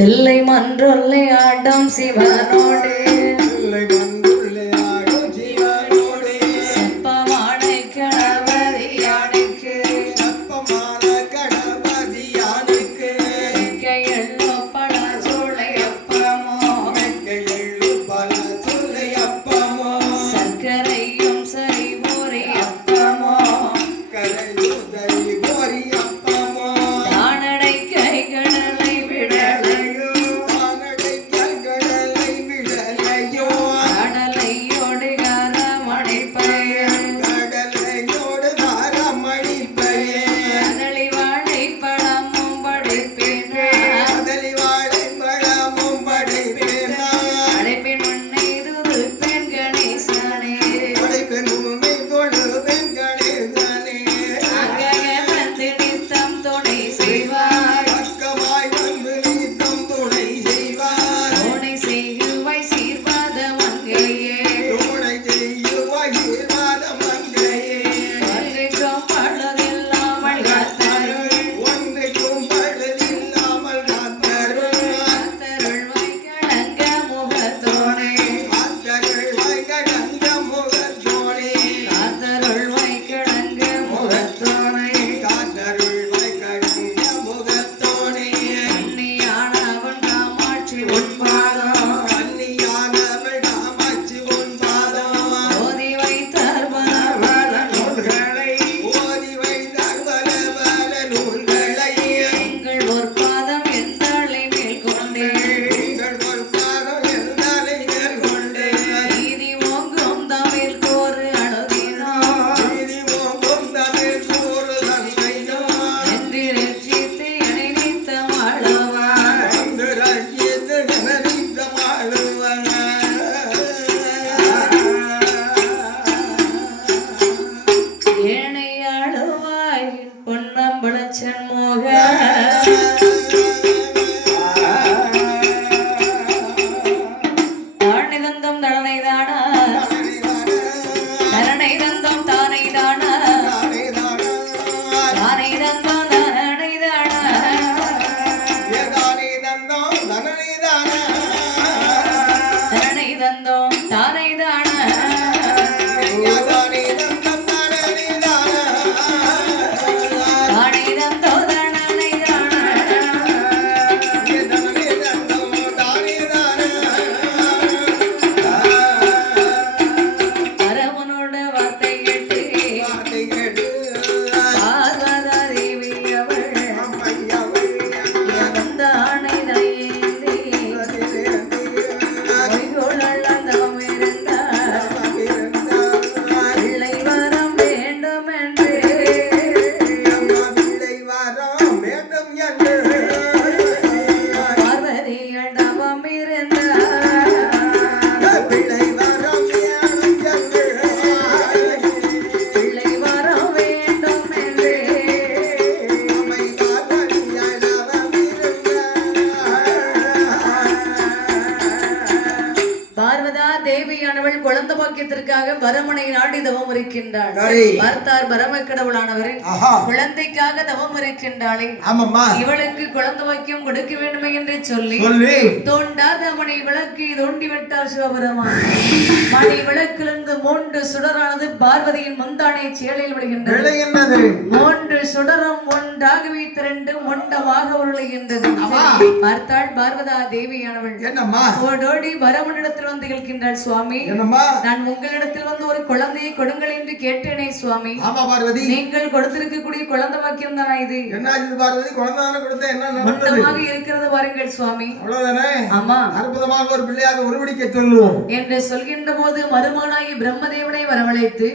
தில்லை மன்றொல்லை ஆடும் சிவனோடு தில்லை மன்றொல்லை ஆடும் சிவனோடு செப்பமானை கணபதியானுக்கு செப்பமான கணபதியானுக்கு எள்ளு பல சூளையப்பமோ எள்ளு பல சூளையப்பமோ சர்க்கரையும் சரி பூரி அப்பமோ கரையுதறி போரி அப்பமோ தானடை கைகடலை விடலையோ கடலை விடலையோ கடலையோடு காரமணி பயிர் கடலையோடு தாரமணி பெயர் கடலி வாழை பழமும் படிப்பினா கடலி வாழை பழமும் படைப்பேனா அடைப்பின் உன்னை துது பெண் கணேசனே படைப்பெண் உண்மை தொழு பெண் கணேசனே அங்கக வந்து நித்தம் துணை செய்வார் பக்கமாய் வந்து நீத்தம் துணை செய்வார் துணை செய்யுவை சீர்பாத மங்கையே துணை செய்யுவாய் ஈர்வாத மங்கையே ஒன்றுக்கும் பழுதில்லாமல் காத்தருள் ஒன்றைக்கும் பழுதில்லாமல் காத்தருள் காத்தருள்வாய் கடங்க முகத்தோனே காத்தருள்வாய் கடந்த முகத்தோனே காத்தருள்வாய் கடங்க முகத்தோனே காத்தருள்வாய் கடந்த முகத்தோனே அன்னியானவன் காமாட்சி உட்பாதம் கன்னியானவள் காமாட்சி உன் பாதம் ஓதி வைத்தார் பல நூல்களை ஓதி வைத்தார் பல பல நூல்களை எங்கள் ஒரு பாதம் எந்தாளை மேல் கொண்டே எங்கள் ஒரு பாதம் இருந்தாலே கொண்டு நீதி ஓங்கும் தமிழ் கோரு அழுதினோ நீதி ஓங்கும் தமிழ் கூறு தந்தையோ என்று ரட்சித்து என்னை நித்தம் ஆளவா வந்து ரட்சித்து நினைத்த மாழுவன் ஏனை ஆளுவாய் பொன்னம்பளச்சன் மோக தானை தந்தம் தடனை தானா தரணை தந்தம் தானை தானா தானை தந்தம் தரணை தானா தரணை தந்தம் தானை தானா தானை தந்தம் தரணை தானா அரவனோட வார்த்தை கேட்டு பார்வதா தேவி அவள் வந்த ஆணை தயேந்தி பொய்கொள்ளல் தவம் இருந்தார் பிள்ளை வரம் வேண்டும் என்று பார்வதிகள் தவம் இருந்தார் பிள்ளை வரம் வேண்டும் என்று பார்வதா தேவியானவள் குழந்தை பாக்கியத்திற்காக வரமனை நாடி தவம் இருக்கின்றாள் சரி. பார்த்தார் பரம கடவுளானவர் ஆஹா. குழந்தைக்காக தவம் இருக்கின்றாளே ஆமாம்மா இவளுக்கு குழந்தை பாக்கியம் கொடுக்க வேண்டுமே என்று சொல்லி சொல்லி தோண்டாத மணி விளக்கை தோண்டி விட்டார் சிவபெருமான் மணி விளக்கிலிருந்து 3 சுடரானது பார்வதியின் முந்தானை சேலையில் விடுகின்றது விளைகின்றது 3 சுடரும் ஒன்றாகவே திரண்டு மொண்டமாக உருளுகின்றது ஆமா. பார்த்தாள் பார்வதா தேவியானவள் என்னம்மா ஓடோடி வரமனிடத்தில் வந்து கேட்கின்றாள் சுவாமி என்னம்மா நான் உங்களிடத்தில் வந்து ஒரு குழந்தையை கொடுங்கள் என்று கேட்டேனே சுவாமி ஆமா பார்வதி நீங்கள் கொடுத்திருக்கக்கூடிய குழந்தை பாக்கியம் தானா இது என்ன ஆச்சு பார்வதி குழந்தை தானே கொடுத்த என்ன நடந்தது மொண்டமாக இருக்கிறது பாருங்கள் சுவாமி அவ்வளவுதானே ஆமா அற்புதமாக ஒரு பிள்ளையாக உருவடிக்க சொல்லுவோம் என்று சொல்கின்ற போது மருமகனாகி பிரம்மதேவனை வரவழைத்து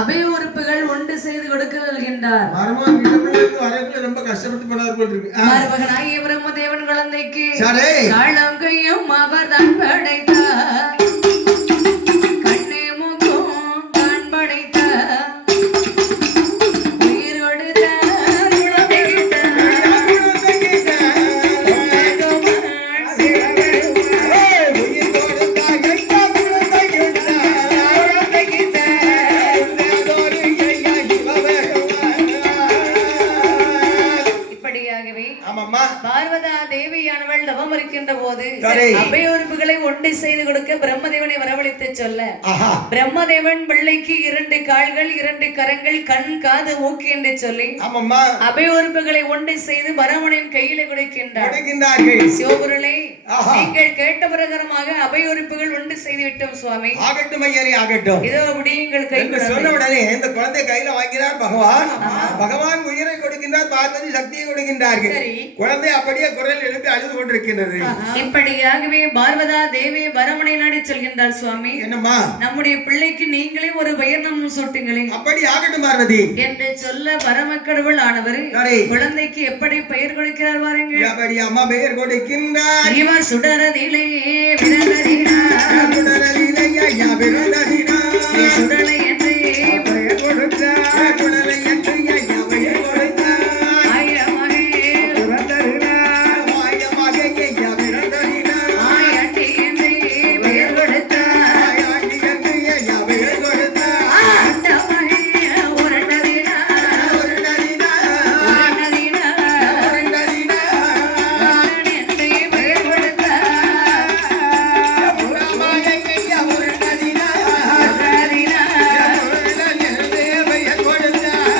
அபய உறுப்புகள் ஒன்று செய்து கொடுக்க வருகின்றார் மருமகன் வீட்டுக்குள்ள வரக்குள்ள ரொம்ப கஷ்டப்பட்டு போனார் போல் இருக்கு மருமகனாகிய பிரம்மதேவன் குழந்தைக்கு சரி காலம் கையும் அவர் தான் படைத்தார் கண்ணே மூக்கும் தான் படைத்தார் உயிரோடு தான் உலகைத்தார். உலகமான் சிவபெருமான் உயிர் கொடுத்தாய் எங்க குழந்தையுண்டாய். உலகைத்தார். உன்னதொரு ஐயா இவபெருமான். இப்படியாகவே ஆமாம்மா பார்வதா தேவியானவள் தவம் இருக்கின்ற போது சரி. அபயோர்ப்புகளை ஒன்று செய்து கொடுக்க பிரம்மதேவனை வரவழைத்து சொல்ல ஆஹா பிரம்மதேவன் பிள்ளைக்கு 2 கால்கள் 2 கரங்கள் கண் காது மூக்கு என்று சொல்லி ஆமாம்மா அபயோர்ப்புகளை ஒன்று செய்து பரமனின் கையில கொடுக்கின்றார். கொடுக்கின்றார்கள். சிவபுரளை ஆஹா. நீங்கள் கேட்ட பிரகாரமாக அபயோர்ப்புகள் ஒன்று செய்து விட்டோம் சுவாமி. ஆகட்டும் ஐயரே ஆகட்டும் இதோ அப்படி எங்கள் கை என்று சொன்ன உடனே இந்த குழந்தை கையில வாங்கினார் பகவான். பகவான் உயிரை கொடுக்கின்றார், பார்வதி சக்தியை கொடுக்கின்றார்கள். சரி. குழந்தை அப்படியே குரல் எழுப்பி அழுது கொண்டிருக்கின்றது. இப்படியாகவே பார்வதா தேவி பரமனை நாடி சொல்கின்றார் சுவாமி. என்னம்மா நம்முடைய பிள்ளைக்கு நீங்களே ஒரு பெயர் நாமம் சூட்டுங்களே அப்படி ஆகட்டும் பார்வதி என்று சொல்ல பரமக்கடவுள் ஆனவர் சரி. குழந்தைக்கு எப்படி பெயர் கொடுக்கிறார் பாருங்க. அப்படி அம்மா பெயர் கொடுக்கின்றார். இவர் சுடரதிலே விரதறினார். சுடரலிலே ஐயா விரதறினார். சுடலை என்று பெயர் கொடுத்தார். சுடலை என்று ஐயா பெயர் கொடுத்தார். ஆயமகே விரதறினார். ஆயமகே ஐயா விரதறினார். ஆயண்டி என்று பெயர் கொடுத்தார். ஆயண்டி என்று ஐயா பெயர் கொடுத்தார். அண்டமகே உருண்டதினார். உருண்டறினார். உருண்டதினார். உருண்டறினார். ஆரணி என்று பெயர் கொடுத்தார். புறமாயை ஐயா உருண்டறினார். உருண்டதினார். உருண்டல் என்று பெயர் கொடுத்தார்.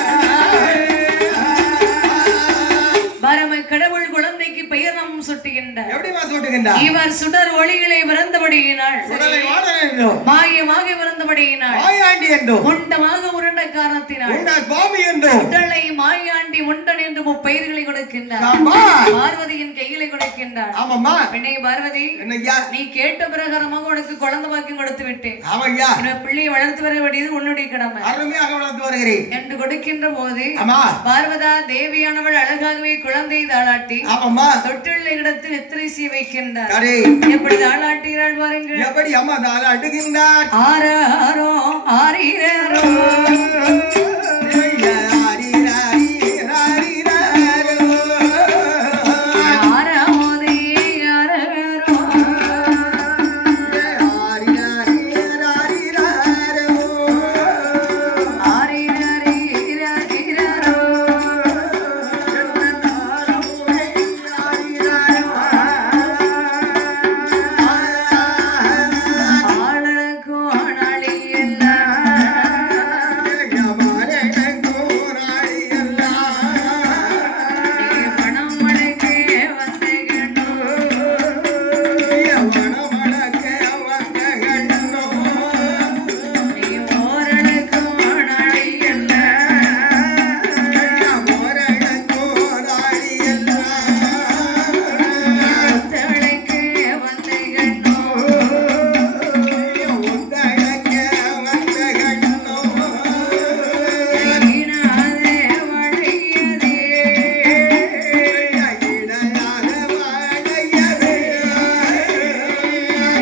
பரம கடவுள் குழந்தைக்கு பெயர் நாமம் சுட்டுகின்றார். எப்படிமா சொல்லுகின்றார்? இவர் சுடர் ஒளிகளை பிறந்தபடியினால் சுடலை வாழ வேண்டும். மாயமாக பிறந்தபடியினால் மாயாண்டி என்றும் முண்டமாக உருண்ட காரணத்தினால் உண்ட சுவாமி என்றும் சுடலை மாயாண்டி முண்டன் என்று முப்பெயர்களை கொடுக்கின்றார். ஆமா. பார்வதியின் கையிலே கொடுக்கின்றார். ஆமாம்மா பெண்ணே பார்வதி, என்னய்யா நீ கேட்ட பிரகாரமாக உனக்கு குழந்தை பாக்கியம் கொடுத்து விட்டேன். ஆமையா இந்த பிள்ளையை வளர்த்து வர வேண்டியது உன்னுடைய கடமை அருமையாக வளர்த்து வருகிறேன். என்று கொடுக்கின்ற போது ஆமா பார்வதா தேவியானவள் அழகாகவே குழந்தையை தாளாட்டி ஆமாம்மா தொட்டுள்ள இடத்து நித்திரை செய்ய வைக்கின்றார். சரி. எப்படி தாளாட்டுகிறாள் பாருங்க. எப்படி அம்மா தாள அடுகின்றார். ஆராரோ ஆரீரோ ஆராமோதே ஆரரோ ஆரீரீரீரோ ஆளக்கோ ஆனாளியெல்லாம் பணம் மடக்கே வந்து கண்டோ நீ ஓரளக்கோ ஆனாளியெல்லாம் ஒத்தழைக்கே வந்து கண்டோ ஈனாதே வளையதே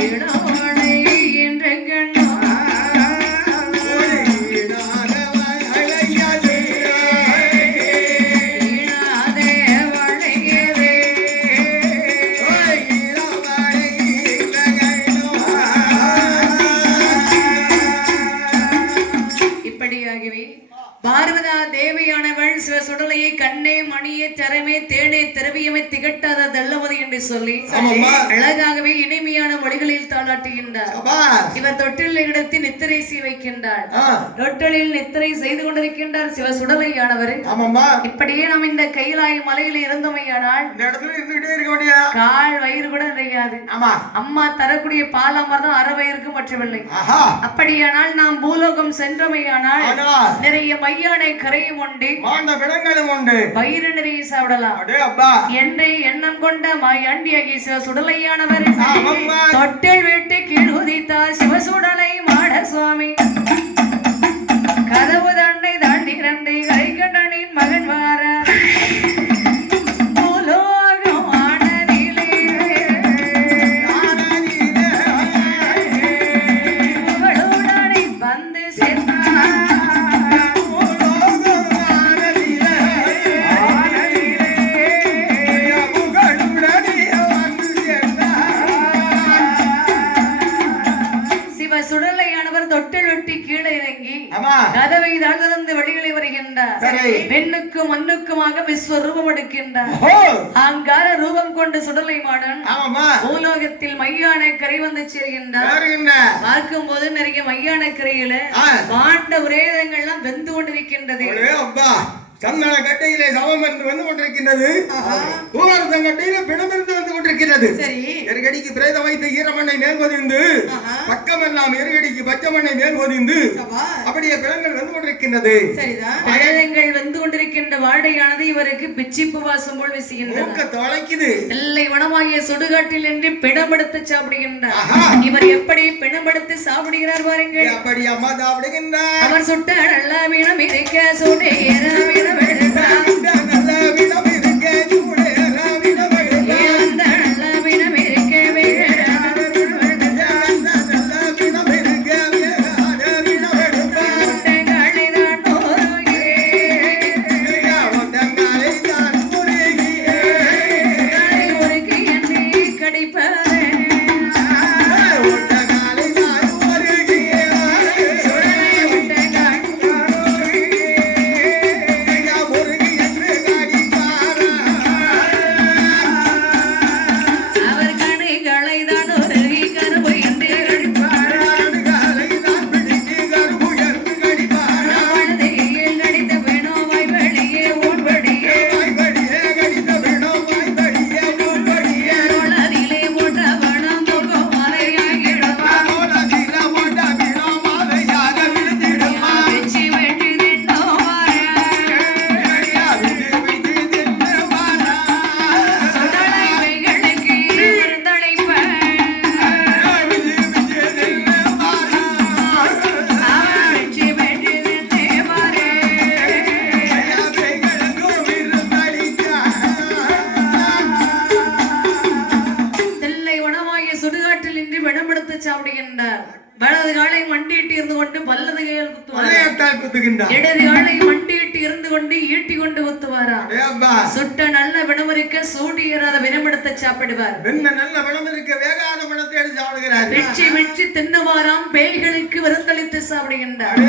இடோடை என்று கண்டோ ஈனாதே வளையதே இப்படியாகவே பார்வதா தேவியானவள் சிவ சுடலையை கண்ணே மணியே தரமே தேனே திரவியமே திகட்டாத தள்ளமதி என்று சொல்லி ஆமாம்மா. அழகாகவே இனிமையான மொழிகளில் தாளாட்டுகின்றார். இவர் தொட்டில் இடத்தி நித்திரை செய்ய வைக்கின்றார். தொட்டிலில் நித்திரை செய்து கொண்டிருக்கின்றார் சிவ சுடலையானவர். ஆமாம்மா இப்படியே நாம் இந்த கைலாய மலையில இருந்தமையானால் இந்த இடத்துல இருந்துகிட்டே இருக்க வேண்டியா? கால் வயிறு கூட நிறையாது. ஆமா அம்மா தரக்கூடிய பால் அமர்தான் அரை வயிறுக்கு மற்றவில்லை. ஆஹா அப்படியானால் நாம் பூலோகம் சென்றமையானால் ஆனால் நிறைய மையானை கரையும் உண்டு, மாண்ட பிணங்களும் உண்டு. வயிறு நிறைய சாப்பிடலாம் அடே அப்பா என்று எண்ணம் கொண்ட மாயாண்டியாகிய சிவ சுடலையானவர் ஆமாம்மா. தொட்டில் விட்டு கீழ் உதித்தார் சிவசுடலை மாட சுவாமி. கதவு தண்டை தாண்டி இரண்டு கரை கண்டனின் மகன் வார பூலோகம் ஆனதிலே புகழுடனை வந்து சேர்ந்தார். சிவ சுடலையானவர் தொட்டில் விட்டு கீழே இறங்கி ஆமா கதவை சரி. பெண்ணுக்கும் மண்ணுக்குமாக விஸ்வரூபம் எடுக்கின்றார் ஓ அங்கார ரூபம் கொண்டு சுடலை மாடன் ஆமாமா பூலோகத்தில் மையான கரை வந்து சேர்கின்றார் யாருங்க பார்க்கும் போது நிறைய மையான கரையில பாண்ட உரேதங்கள்லாம் வெந்து கொண்டிருக்கின்றது ஒரே அப்பா சந்தன கட்டையிலே சவம் இருந்து வந்து கொண்டிருக்கின்றது பூவாரத்தம் கட்டையில பிணம் இருந்து வந்து கொண்டிருக்கிறது சரி எருகடிக்கு பிரேதம் வைத்து ஈரமண்ணை மேல் பொதிந்து பக்கமெல்லாம் எருகடிக்கு பச்சை மண்ணை மேல் பொதிந்து அப்படியே பிணங்கள் வந்து கொண்டிருக்கின்றது பிரேதங்கள் வந்து கொண்டிருக்கின்ற வாடையானது இவருக்கு பிச்சிப்பு வாசம் போல் வீசுகின்றது தொலைக்குது எல்லை வனமாகிய சுடுகாட்டில் என்று பிணமெடுத்து சாப்பிடுகின்றார் இவர் எப்படி பிணமெடுத்து சாப்பிடுகிறார் பாருங்கள் அப்படி அம்மா சாப்பிடுகின்றார் அவர் சுட்ட நல்ல மீனம் இருக்க சுடே மீனம் சாப்பிடுகின்றார் வலது காலை மண்டியிட்டு இருந்து கொண்டு வல்லது கையால் குத்துவார் இடது காலை மண்டியிட்டு இருந்து கொண்டு ஈட்டி கொண்டு குத்துவாரா சுட்ட நல்ல வினவருக்க சூடி ஏறாத வினமெடுத்து சாப்பிடுவார் நல்ல வினவருக்க வேகாத வினத்தை எடுத்து சாப்பிடுகிறார் வெற்றி வெற்றி தின்னவாராம் பேய்களுக்கு விருந்தளித்து சாப்பிடுகின்றார்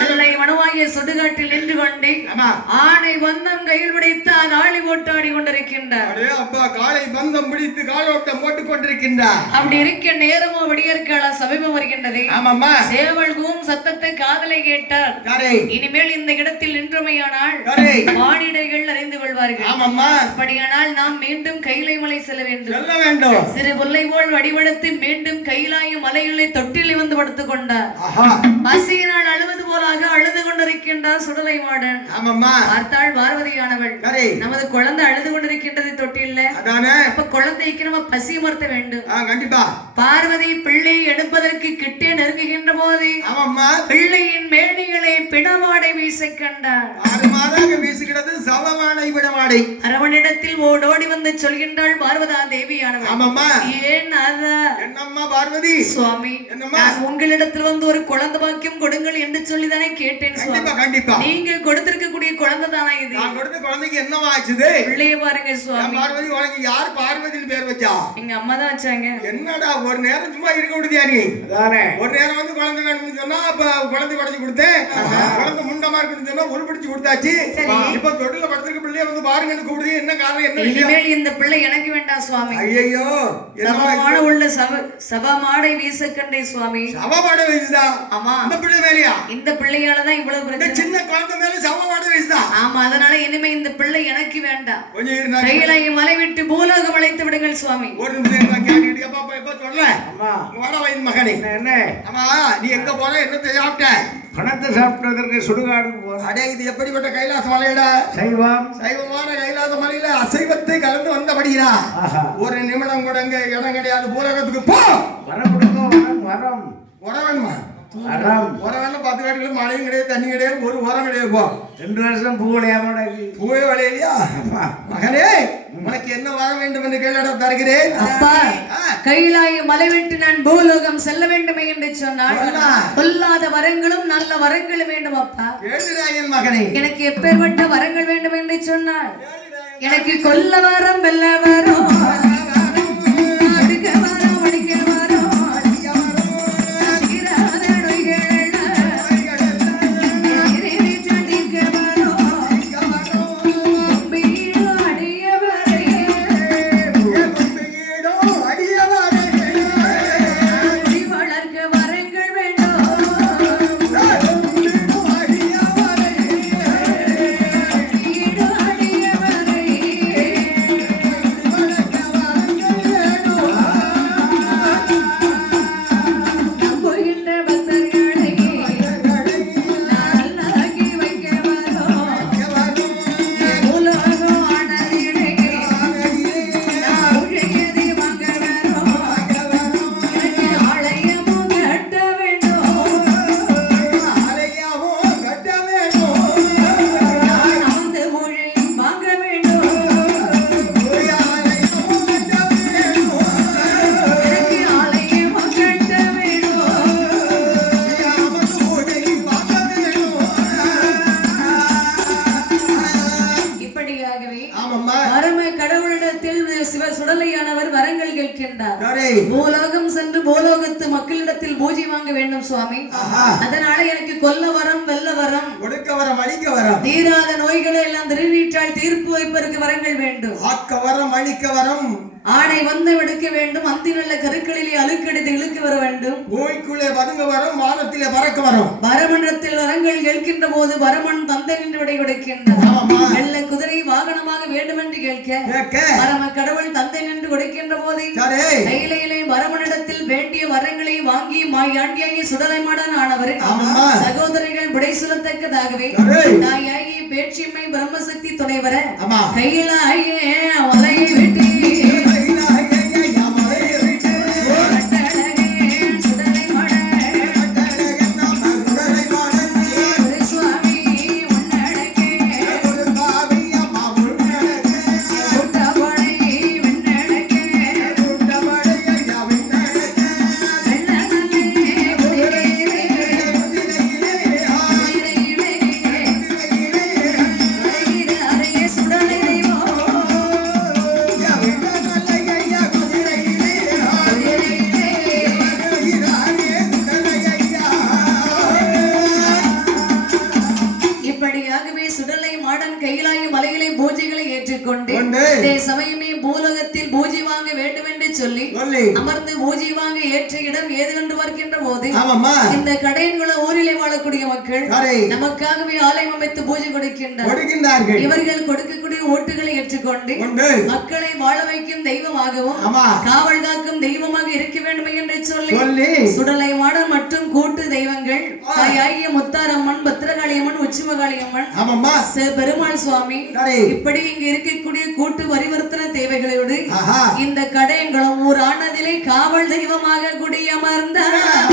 நல்லை வனவாகிய சுடுகாட்டில் நின்று கொண்டு ஆணை பந்தம் கையில் பிடித்து ஆளி ஓட்டாடி கொண்டிருக்கின்றார் காலை பந்தம் பிடித்து காலோட்டம் போட்டுக் கொண்டிருக்கின்றார் அப்படி இருக்க நேரமோ விடியற்கால சமீபம் வருகின்றது சேவல் கூம் சத்தத்தை காதலை கேட்டார் இனிமேல் இந்த இடத்தில் நின்றமையானால் வானிடைகள் அறிந்து கொள்வார்கள் அப்படியானால் நாம் மீண்டும் கைலை மலை செல்ல வேண்டும் சிறு புல்லை போல் வடிவெடுத்து மீண்டும் கைலாய மலைகளை தொட்டில் வந்து படுத்துக் கொண்டார் பசியினால் அழுவது போலாக அழுது கொண்டிருக்கின்றார் சுடலை மாடன் பார்த்தாள் பார்வதியானவள் நமது குழந்தை அழுது கொண்டிருக்கின்றது தொட்டில்ல அப்ப குழந்தைக்கு நம்ம பசி மறுத்த வேண்டும் கண்டிப்பா பார்வதி பிள்ளை எடுப்பதற்கு கிட்டே நெருங்குகின்ற போது பிள்ளையின் மேடைகளை பிணவாடை வீச கண்டார் வீசுகிறது சவமாடை பிணவாடை அரவனிடத்தில் ஓடோடி வந்து சொல்கின்றாள் பார்வதா தேவியானவள் ஏன் என்னம்மா பார்வதி சுவாமி நான் உங்களிடத்தில் வந்து ஒரு குழந்தை பாக்கியம் கொடுங்கள் என்று சொல்லிதானே கேட்டேன் கண்டிப்பா நீங்க கொடுத்திருக்கக்கூடிய குழந்தை தானே இது நான் கொடுத்த குழந்தைக்கு என்னவா ஆச்சுது பிள்ளைய பாருங்க சுவாமி பார்வதி உனக்கு யார் பார்வதின்னு பேர் வச்சா எங்க அம்மா தான் வச்சாங்க என்னடா ஒரு நேரம் சும்மா இருக்க விடுதியா நீ ஒரு நேரம் வந்து குழந்தை வேணும்னு சொன்னா அப்ப குழந்தை படைச்சு கொடுத்தேன் குழந்தை முண்டமா இருக்குன்னு சொன்னா ஒரு பிடிச்சு கொடுத்தாச்சு இப்ப தொட்டில படுத்திருக்க பிள்ளைய வந்து பாருங்கன்னு கூப்பிடுது என்ன காரணம் என்ன இனிமேல் இந்த பிள்ளை எனக்கு வேண்டாம் சுவாமி ஐயோ சவமான உள்ள சவமாடை வீசக்கண்டே சுவாமி சவமாடை வீசுதா ஆமா இந்த பிள்ளை மேலையா இந்த பிள்ளையாலதான் இவ்வளவு பிரச்சனை சின்ன குழந்தை மேல சவமாடை வீசுதா ஆமா அதனால இனிமே இந்த பிள்ளை எனக்கு வேண்டாம் கொஞ்சம் கையிலாய மலை விட்டு பூலோகம் அழைத்து விடுங்கள் சுவாமி ஒரு நிமிஷம் கேட்டுட்டு அப்பா இப்ப சொல்ல வட வயது மகனே என்ன ஆமா நீ எங்க போற என்னத்தை சாப்பிட்ட பணத்தை சாப்பிட்டதற்கு சுடுகாடுக்கு போறோம். அடே இது எப்படிப்பட்ட கைலாச மலையடா? சைவம். சைவமான கைலாச மலையில அசைவத்தை கலந்து வந்தபடியா ஒரு நிமிடம் கூட இங்க இடம் கிடையாது. பூலகத்துக்கு போ. வரம் கொடுங்க. வரம் வரம் வரவேணுமா? வரம் வரவேணா 10 காட்டுகளும் மழையும் கிடையாது, தண்ணி கிடையாது, ஒரு வரம் கிடையாது. போ. 2 வருஷம் பூ விளையாம பூவே விளையலையா? மகனே உனக்கு என்ன வர வேண்டும் என்று கேள்வி தருகிறேன். அப்பா கைலாய மலை விட்டு நான் பூலோகம் செல்ல வேண்டுமே என்று சொன்னால் கொல்லாத வரங்களும் நல்ல வரங்களும் வேண்டும். அப்பா கேளுடாயன் மகனே, எனக்கு எப்பேற்பட்ட வரங்கள் வேண்டும் என்று சொன்னால் எனக்கு கொல்ல வரம் வெல்ல வரம் இருக்கின்றார். பூலோகம் சென்று பூலோகத்து மக்களிடத்தில் பூஜை வாங்க வேண்டும் சுவாமி. அதனால எனக்கு கொல்ல வரம், வெல்ல வரம், கொடுக்க வரம், அழிக்க வரம், தீராத நோய்களை எல்லாம் திருநீற்றால் தீர்ப்பு வைப்பதற்கு வரங்கள் வேண்டும். ஆக்க வரம், அழிக்க வரம், ஆடை வந்து எடுக்க வேண்டும், அந்தி நல்ல கருக்களிலே அழுக்கெடுத்து இழுக்க வர வேண்டும். பூமிக்குள்ளே பதுங்க வரம், வானத்திலே பறக்க வரம். வரமன்றத்தில் வரங்கள் கேட்கின்ற போது வரமன் தந்தை என்று விடை கொடுக்கின்றார். வெள்ள குதிரை வாகனமாக வேண்டும் என்று கேட்க வரம கடவுள் தந்தை என்று கொடுக்கின்ற போது கையிலே வரமனிடத்தில் வேண்டிய வரங்களை வாங்கி மாயாண்டியாகி சுடலைமாடன் ஆனவர் சகோதரிகள் விடை சொல்லத்தக்கதாகவே தாயாகி பேட்சியம்மை பிரம்மசக்தி துணைவர கையிலாயே வலையை விட்டு சமயமே பூலோகத்தில் பூஜை வாங்க வேண்டும் என்று சொல்லி அமர்ந்து பூஜை வாங்க ஏற்ற இடம் ஏது கண்டு வருகின்ற போது இந்த கடையன்குள ஊரிலே வாழக்கூடிய மக்கள் நமக்காகவே ஆலயம் அமைத்து பூஜை கொடுக்கின்றார்கள். இவர்கள் கொடுக்கக்கூடிய ஓட்டுகளை ஏற்றுக்கொண்டு மக்களை வாழ வைக்கும் தெய்வமாகவும் காவல் காக்கும் தெய்வமாக இருக்க வேண்டும் என்று சொல்லி சுடலை மாடன் மற்றும் கூட்டு தெய்வங்கள் தாயாகிய முத்தாரம்மன், பத்திரகாளியம்மன், உச்சிமகாளியம்மன், பெருமாள் சுவாமி இப்படி இங்கு இருக்கக்கூடிய கூட்டு பரிவர்த்தன தேவைகளோடு இந்த கடையங்களும் ஊர் ஆனதிலே காவல் தெய்வமாக குடியமர்ந்தார்.